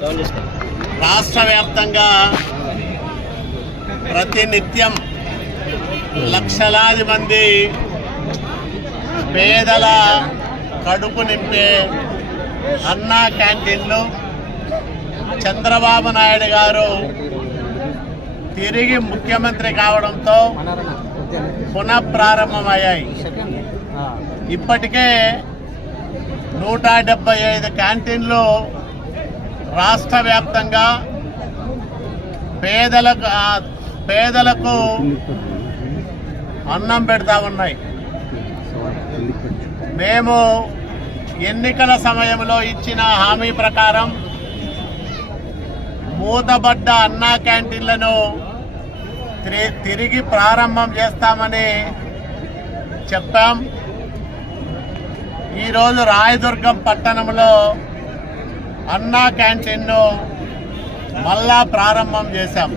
రాష్ట్ర వ్యాప్తంగా ప్రతినిత్యం లక్షలాది మంది పేదల కడుపు నింపే అన్నా క్యాంటీన్లు చంద్రబాబు నాయుడు గారు తిరిగి ముఖ్యమంత్రి కావడంతో పునఃప్రారంభమయ్యాయి. ఇప్పటికే 175 క్యాంటీన్లు రాష్ట్ర వ్యాప్తంగా పేదలకు అన్నం పెడతా ఉన్నాయి. మేము ఎన్నికల సమయంలో ఇచ్చిన హామీ ప్రకారం మూతబడ్డ అన్నా క్యాంటీన్లను తిరిగి ప్రారంభం చేస్తామని చెప్పాం. ఈరోజు రాయదుర్గం పట్టణంలో అన్నా క్యాంటీన్ను మళ్ళా ప్రారంభం చేశాం.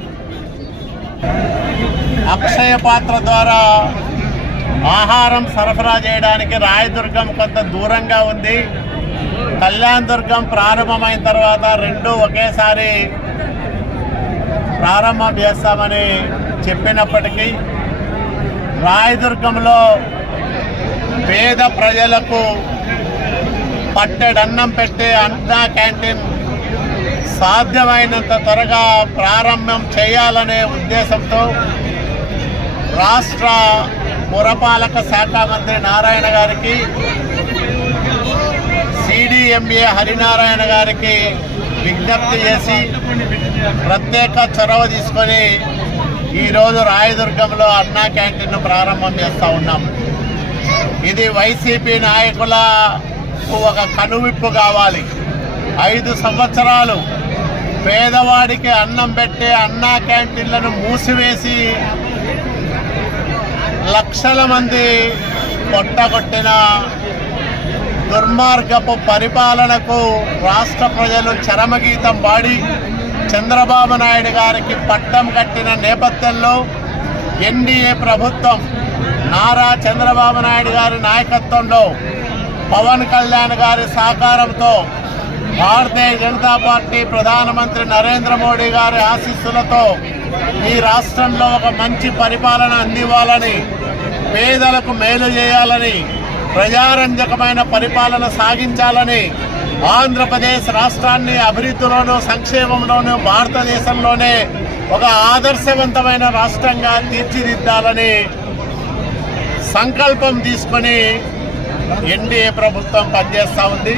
అక్షయ పాత్ర ద్వారా ఆహారం సరఫరా చేయడానికి రాయదుర్గం కొంత దూరంగా ఉంది. కళ్యాణ్ దుర్గం ప్రారంభమైన తర్వాత రెండు ఒకేసారి ప్రారంభం చేస్తామని చెప్పినప్పటికీ రాయదుర్గంలో పేద ప్రజలకు పట్టెడన్నం పెట్టే అన్నా క్యాంటీన్ సాధ్యమైనంత త్వరగా ప్రారంభం చేయాలనే ఉద్దేశంతో రాష్ట్ర పురపాలక శాఖ మంత్రి నారాయణ గారికి, సిడిఎంఏ హరినారాయణ గారికి విజ్ఞప్తి చేసి ప్రత్యేక చొరవ తీసుకొని ఈరోజు రాయదుర్గంలో అన్నా క్యాంటీన్ను ప్రారంభం చేస్తూ ఉన్నాం. ఇది వైసీపీ నాయకులకు ఒక కనువిప్పు కావాలి. 5 సంవత్సరాలు పేదవాడికి అన్నం పెట్టే అన్నా క్యాంటీన్లను మూసివేసి లక్షల మంది పొట్టగొట్టిన దుర్మార్గపు పరిపాలనకు రాష్ట్ర ప్రజలు చరమగీతం పాడి చంద్రబాబు నాయుడు గారికి పట్టం కట్టిన నేపథ్యంలో ఎన్డీఏ ప్రభుత్వం నారా చంద్రబాబు నాయుడు గారి నాయకత్వంలో పవన్ కళ్యాణ్ గారి సహకారంతో భారతీయ జనతా పార్టీ ప్రధానమంత్రి నరేంద్ర మోడీ గారి ఆశీస్సులతో ఈ రాష్ట్రంలో ఒక మంచి పరిపాలన అందివ్వాలని, పేదలకు మేలు చేయాలని, ప్రజారంజకమైన పరిపాలన సాగించాలని, ఆంధ్రప్రదేశ్ రాష్ట్రాన్ని అభివృద్ధిలోనూ సంక్షేమంలోనూ భారతదేశంలోనే ఒక ఆదర్శవంతమైన రాష్ట్రంగా తీర్చిదిద్దాలని సంకల్పం తీసుకొని ఎన్డీఏ ప్రభుత్వం పనిచేస్తూ ఉంది.